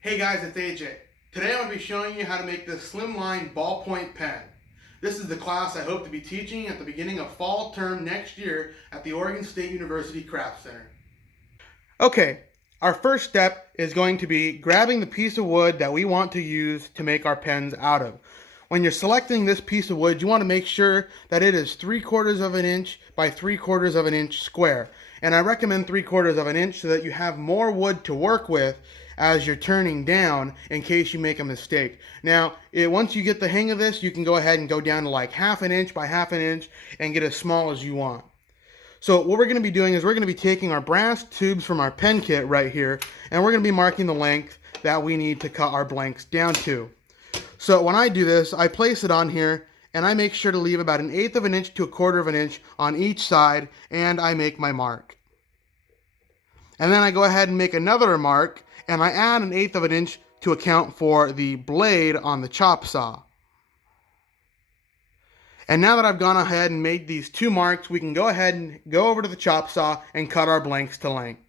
Hey guys, it's AJ. Today I'm going to be showing you how to make this slimline ballpoint pen. This is the class I hope to be teaching at the beginning of fall term next year at the Oregon State University Craft Center. Okay, our first step is going to be grabbing the piece of wood that we want to use to make our pens out of. When you're selecting this piece of wood, you want to make sure that it is 3/4 of an inch by 3/4 of an inch square. And I recommend 3/4 of an inch so that you have more wood to work with as you're turning down in case you make a mistake. Now, once you get the hang of this, you can go ahead and go down to like 1/2 inch by 1/2 inch and get as small as you want. So what we're going to be doing is we're going to be taking our brass tubes from our pen kit right here, and we're going to be marking the length that we need to cut our blanks down to. So when I do this, I place it on here, and I make sure to leave about 1/8 of an inch to 1/4 of an inch on each side, and I make my mark. And then I go ahead and make another mark, and I add 1/8 of an inch to account for the blade on the chop saw. And now that I've gone ahead and made these two marks, we can go ahead and go over to the chop saw and cut our blanks to length.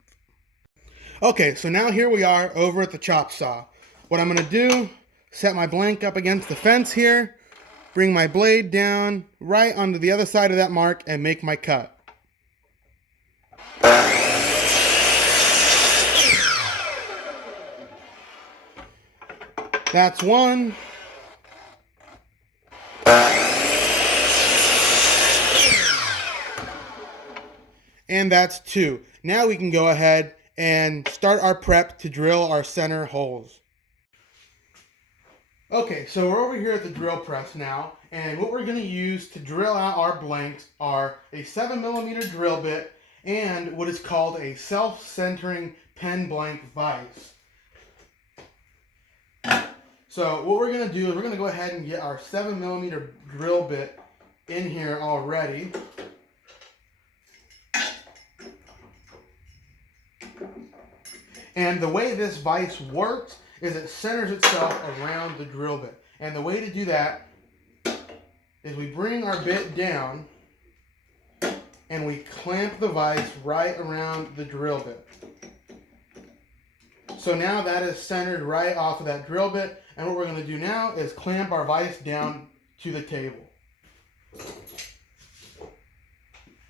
Okay, so now here we are over at the chop saw. What I'm going to do, set my blank up against the fence here, bring my blade down right onto the other side of that mark, and make my cut. That's one. And that's two. Now we can go ahead and start our prep to drill our center holes. Okay, so we're over here at the drill press now, and what we're going to use to drill out our blanks are a 7mm drill bit and what is called a self-centering pen blank vise. So what we're going to do is we're going to go ahead and get our 7mm drill bit in here already. And the way this vise works is it centers itself around the drill bit. And the way to do that is we bring our bit down and we clamp the vise right around the drill bit. So now that is centered right off of that drill bit, and what we're going to do now is clamp our vise down to the table.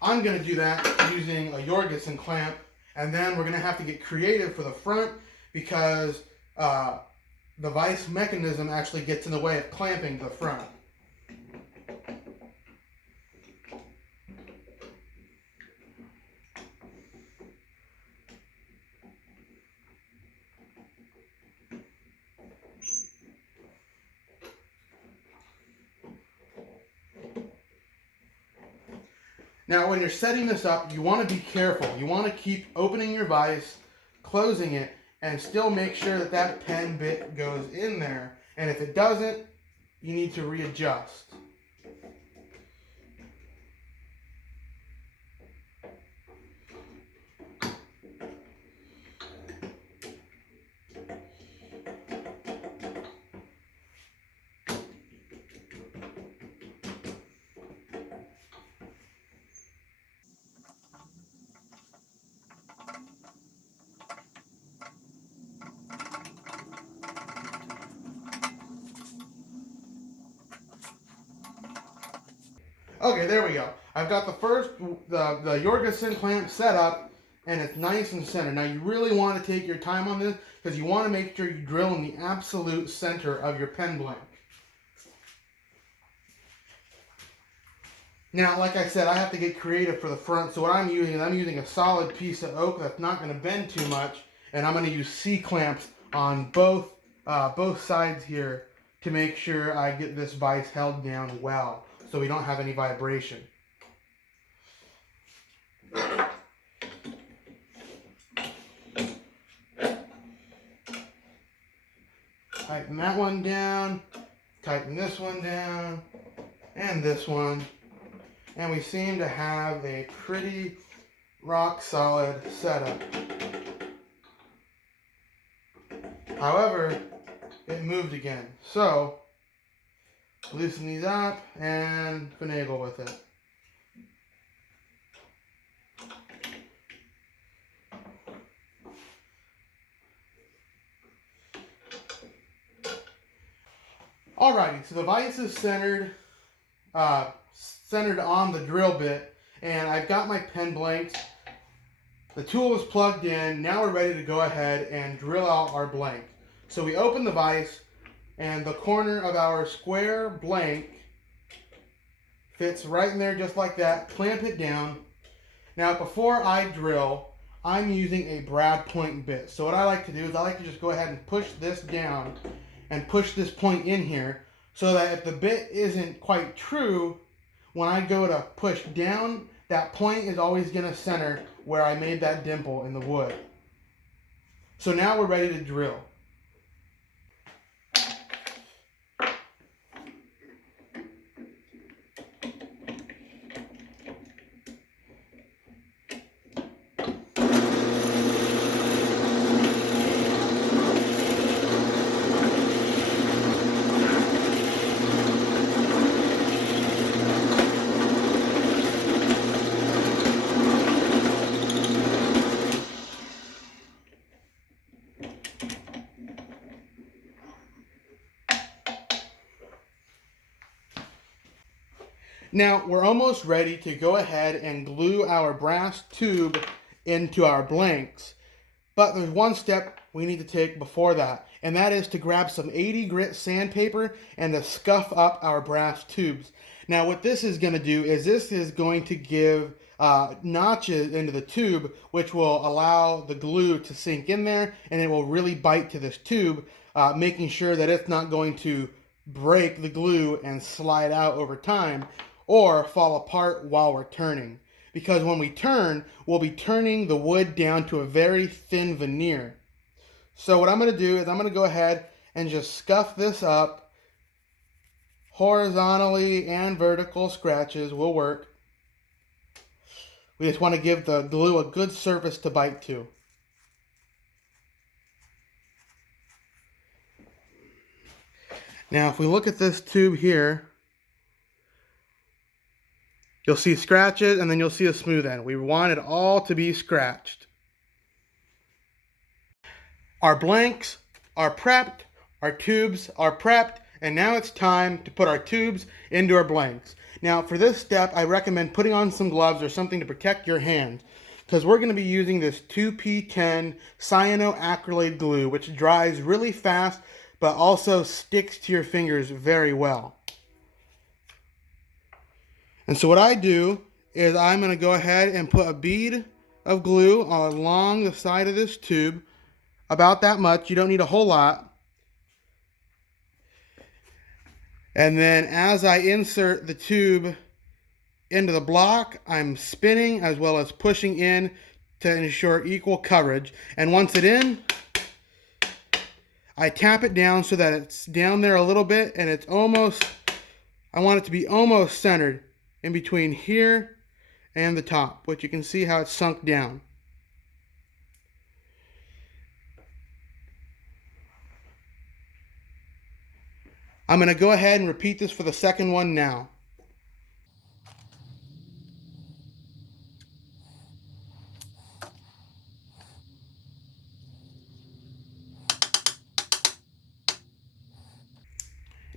I'm going to do that using a Jorgensen clamp, and then we're going to have to get creative for the front because the vise mechanism actually gets in the way of clamping the front. Now when you're setting this up, you want to be careful. You want to keep opening your vise, closing it, and still make sure that that pen bit goes in there. And if it doesn't, you need to readjust. Okay, there we go. I've got the Jorgensen clamp set up, and it's nice and centered. Now you really want to take your time on this because you want to make sure you drill in the absolute center of your pen blank. Now, like I said, I have to get creative for the front, so what I'm using a solid piece of oak that's not going to bend too much, and I'm going to use C-clamps on both sides here to make sure I get this vise held down well, so we don't have any vibration. Tighten that one down, tighten this one down, and this one. And we seem to have a pretty rock solid setup. However, it moved again. So, loosen these up and finagle with it. Alrighty, so the vise is centered on the drill bit, and I've got my pen blanks. The tool is plugged in. Now we're ready to go ahead and drill out our blank. So we open the vise, and the corner of our square blank fits right in there just like that. Clamp it down. Now before I drill, I'm using a brad point bit. So what I like to do is I like to just go ahead and push this down and push this point in here so that if the bit isn't quite true, when I go to push down, that point is always going to center where I made that dimple in the wood. So now we're ready to drill. Now we're almost ready to go ahead and glue our brass tube into our blanks. But there's one step we need to take before that, and that is to grab some 80 grit sandpaper and to scuff up our brass tubes. Now what this is going to do is this is going to give notches into the tube, which will allow the glue to sink in there, and it will really bite to this tube, making sure that it's not going to break the glue and slide out over time or fall apart while we're turning. Because when we turn, we'll be turning the wood down to a very thin veneer. So what I'm going to do is I'm going to go ahead and just scuff this up. Horizontally and vertical scratches will work. We just want to give the glue a good surface to bite to. Now if we look at this tube here, you'll see scratches and then you'll see a smooth end. We want it all to be scratched. Our blanks are prepped, our tubes are prepped, and now it's time to put our tubes into our blanks. Now for this step, I recommend putting on some gloves or something to protect your hand, because we're going to be using this 2P10 cyanoacrylate glue, which dries really fast but also sticks to your fingers very well. And so what I do is I'm going to go ahead and put a bead of glue along the side of this tube, about that much. You don't need a whole lot. And then as I insert the tube into the block, I'm spinning as well as pushing in to ensure equal coverage. And once it's in, I tap it down so that it's down there a little bit, and it's almost, I want it to be almost centered in between here and the top, which you can see how it's sunk down. I'm going to go ahead and repeat this for the second one now.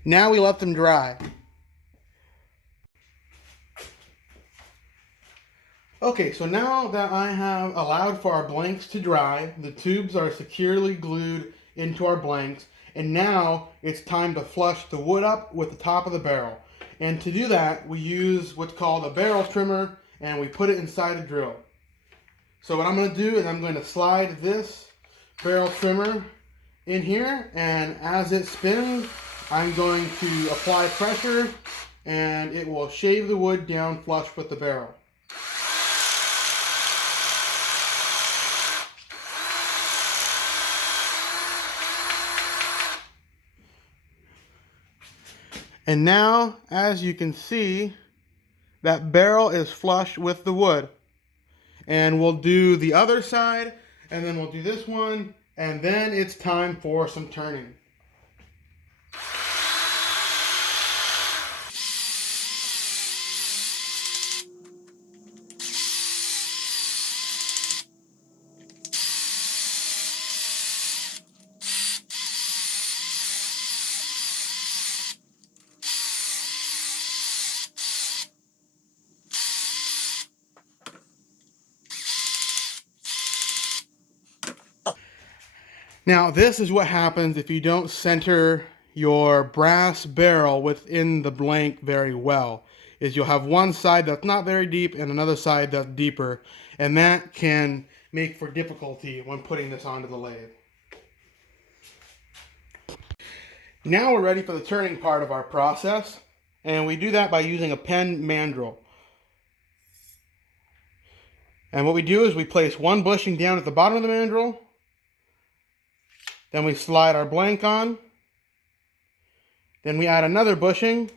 Now we let them dry. Okay, so now that I have allowed for our blanks to dry, the tubes are securely glued into our blanks, and now it's time to flush the wood up with the top of the barrel. And to do that, we use what's called a barrel trimmer, and we put it inside a drill. So what I'm going to do is I'm going to slide this barrel trimmer in here, and as it spins, I'm going to apply pressure, and it will shave the wood down flush with the barrel. And now, as you can see, that barrel is flush with the wood. And we'll do the other side, and then we'll do this one, and then it's time for some turning. Now this is what happens if you don't center your brass barrel within the blank very well, is you'll have one side that's not very deep and another side that's deeper, and that can make for difficulty when putting this onto the lathe. Now we're ready for the turning part of our process, and we do that by using a pen mandrel. And what we do is we place one bushing down at the bottom of the mandrel, then we slide our blank on, then we add another bushing,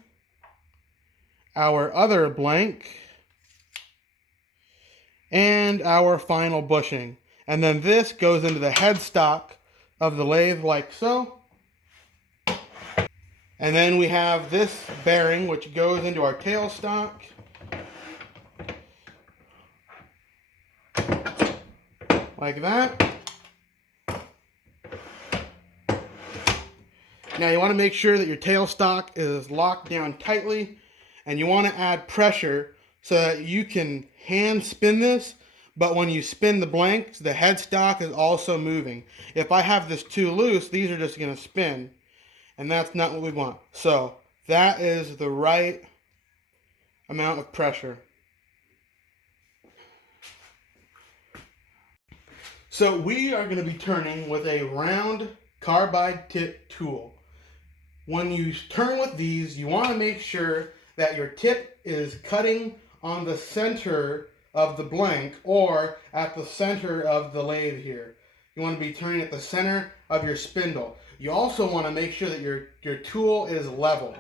our other blank, and our final bushing. And then this goes into the headstock of the lathe like so. And then we have this bearing which goes into our tailstock. Like that. Now you want to make sure that your tailstock is locked down tightly, and you want to add pressure so that you can hand spin this, but when you spin the blanks, the headstock is also moving. If I have this too loose, these are just going to spin, and that's not what we want. So that is the right amount of pressure. So we are going to be turning with a round carbide tip tool. When you turn with these, you want to make sure that your tip is cutting on the center of the blank or at the center of the lathe here. You want to be turning at the center of your spindle. You also want to make sure that your tool is level.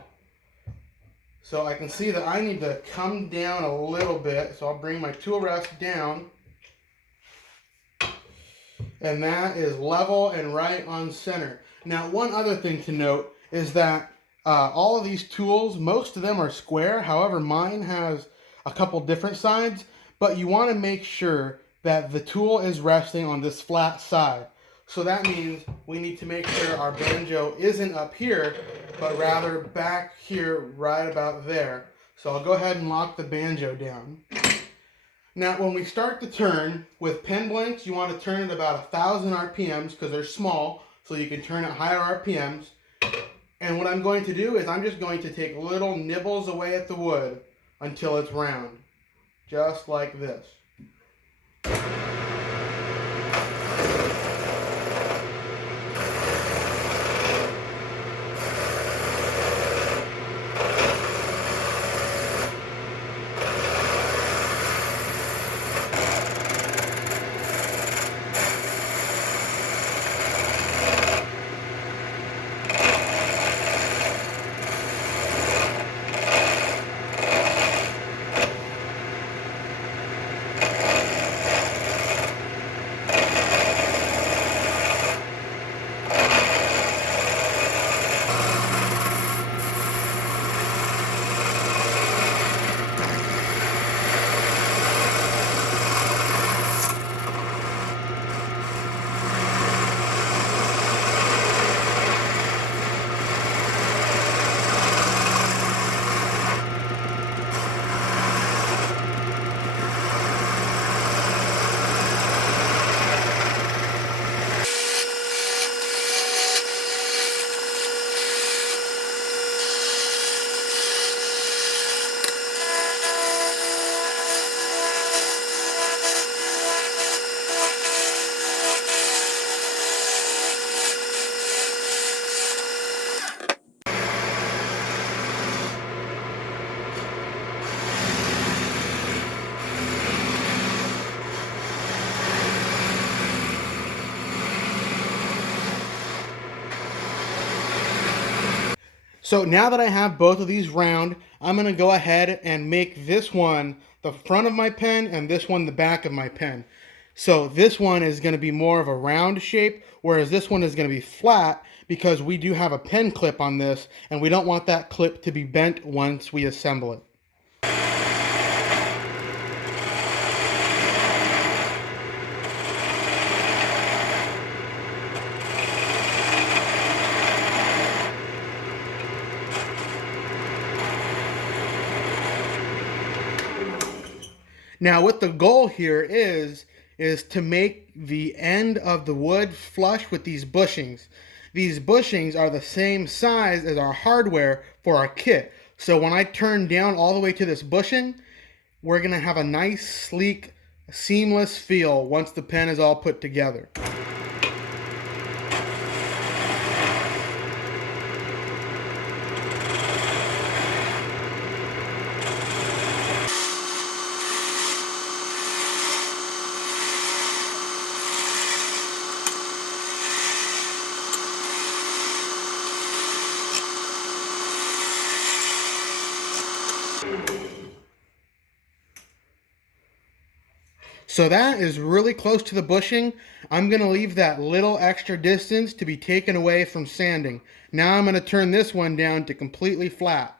So I can see that I need to come down a little bit, so I'll bring my tool rest down. And that is level and right on center. Now, one other thing to note is that all of these tools, most of them are square. However, mine has a couple different sides, but you want to make sure that the tool is resting on this flat side. So that means we need to make sure our banjo isn't up here, but rather back here right about there. So I'll go ahead and lock the banjo down. Now, when we start to turn with pen blanks, you want to turn at about 1,000 RPMs because they're small, so you can turn at higher RPMs. And what I'm going to do is I'm just going to take little nibbles away at the wood until it's round, just like this. So now that I have both of these round, I'm going to go ahead and make this one the front of my pen and this one the back of my pen. So this one is going to be more of a round shape, whereas this one is going to be flat because we do have a pen clip on this and we don't want that clip to be bent once we assemble it. Now what the goal here is is to make the end of the wood flush with these bushings. These bushings are the same size as our hardware for our kit. So when I turn down all the way to this bushing, we're going to have a nice, sleek, seamless feel once the pen is all put together. So that is really close to the bushing. I'm going to leave that little extra distance to be taken away from sanding. Now I'm going to turn this one down to completely flat.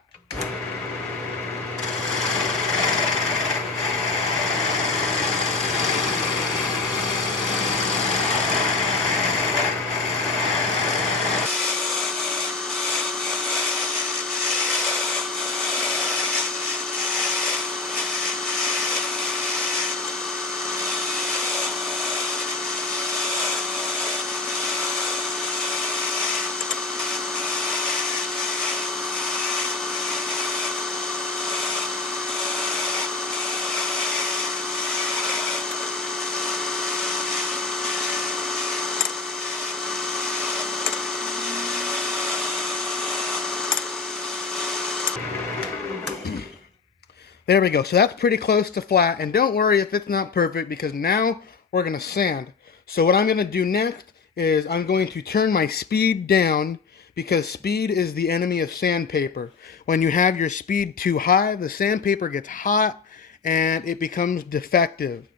There we go. So that's pretty close to flat. And don't worry if it's not perfect, because now we're going to sand. So what I'm going to do next is I'm going to turn my speed down, because speed is the enemy of sandpaper. When you have your speed too high, the sandpaper gets hot and it becomes defective.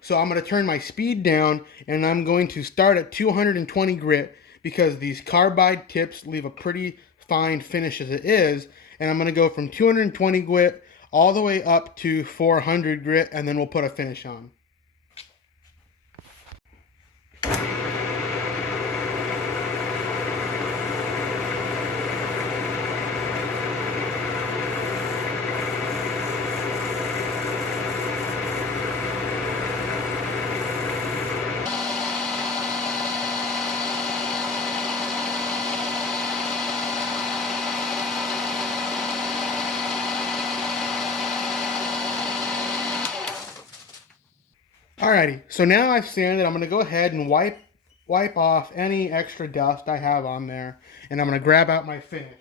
So I'm going to turn my speed down, and I'm going to start at 220 grit, because these carbide tips leave a pretty fine finish as it is. And I'm going to go from 220 grit all the way up to 400 grit, and then we'll put a finish on. Alrighty, so now I've sanded. I'm going to go ahead and wipe off any extra dust I have on there, and I'm going to grab out my finish.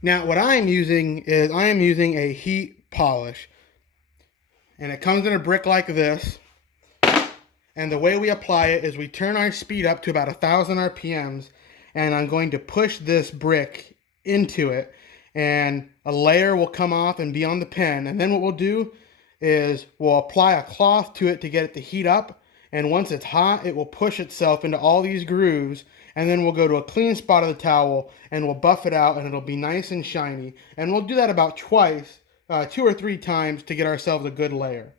Now what I am using is a heat polish, and it comes in a brick like this, and the way we apply it is we turn our speed up to about 1,000 RPMs, and I'm going to push this brick into it, and a layer will come off and be on the pen, and then what we'll do is we'll apply a cloth to it to get it to heat up, and once it's hot, it will push itself into all these grooves, and then we'll go to a clean spot of the towel and we'll buff it out, and it'll be nice and shiny. And we'll do that about twice, 2 or 3 times, to get ourselves a good layer.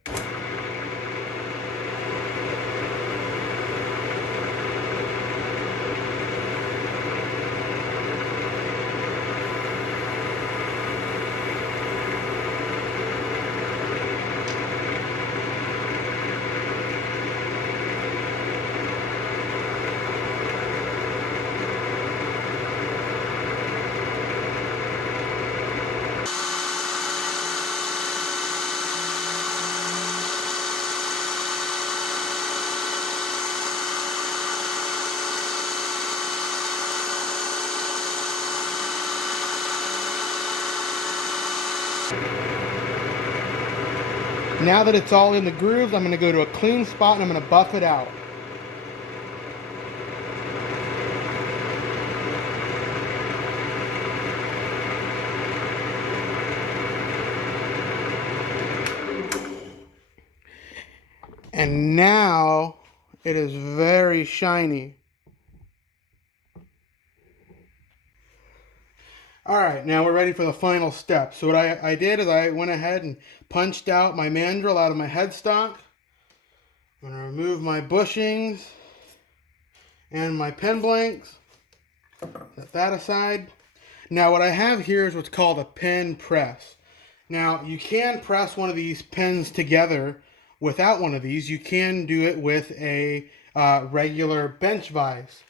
Now that it's all in the grooves, I'm going to go to a clean spot and I'm going to buff it out. And now it is very shiny. Alright, now we're ready for the final step. So what I did is I went ahead and punched out my mandrel out of my headstock. I'm going to remove my bushings and my pen blanks. Set that aside. Now what I have here is what's called a pen press. Now you can press one of these pens together without one of these. You can do it with a regular bench vise.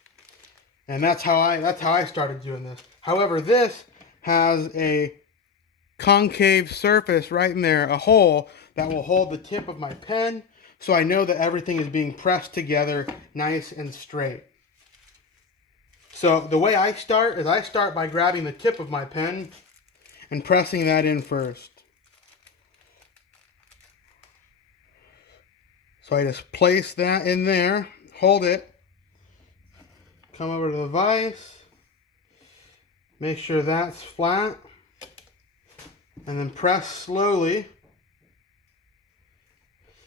And that's how I started doing this. However, this has a concave surface right in there, a hole that will hold the tip of my pen, so I know that everything is being pressed together nice and straight. So the way I start is I start by grabbing the tip of my pen and pressing that in first. So I just place that in there, hold it, come over to the vise, make sure that's flat, and then press slowly,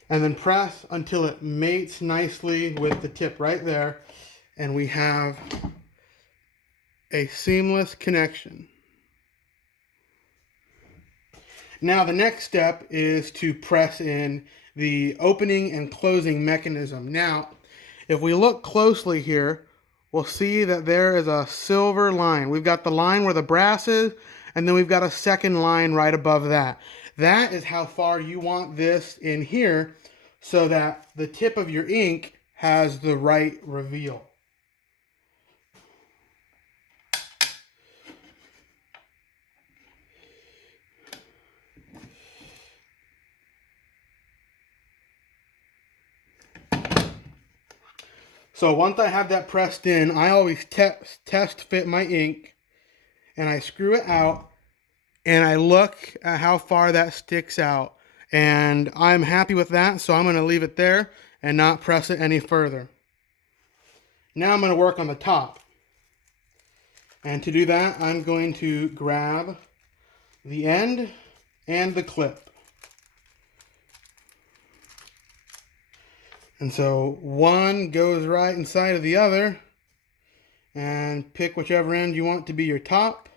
and then press until it mates nicely with the tip right there, and we have a seamless connection. Now the next step is to press in the opening and closing mechanism. Now, if we look closely here, we'll see that there is a silver line. We've got the line where the brass is, and then we've got a second line right above that. That is how far you want this in here so that the tip of your ink has the right reveal. So once I have that pressed in, I always test fit my ink, and I screw it out, and I look at how far that sticks out. And I'm happy with that, so I'm going to leave it there and not press it any further. Now I'm going to work on the top. And to do that, I'm going to grab the end and the clip. And so one goes right inside of the other, and pick whichever end you want to be your top.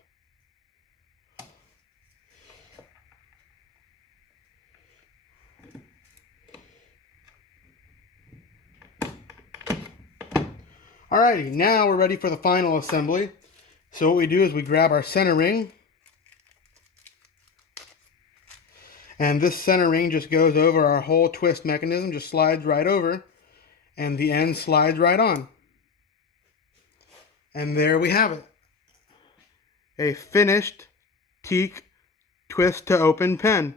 Alrighty, now we're ready for the final assembly. So what we do is we grab our center ring, and this center ring just goes over our whole twist mechanism, just slides right over, and the end slides right on. And there we have it. A finished teak twist to open pen.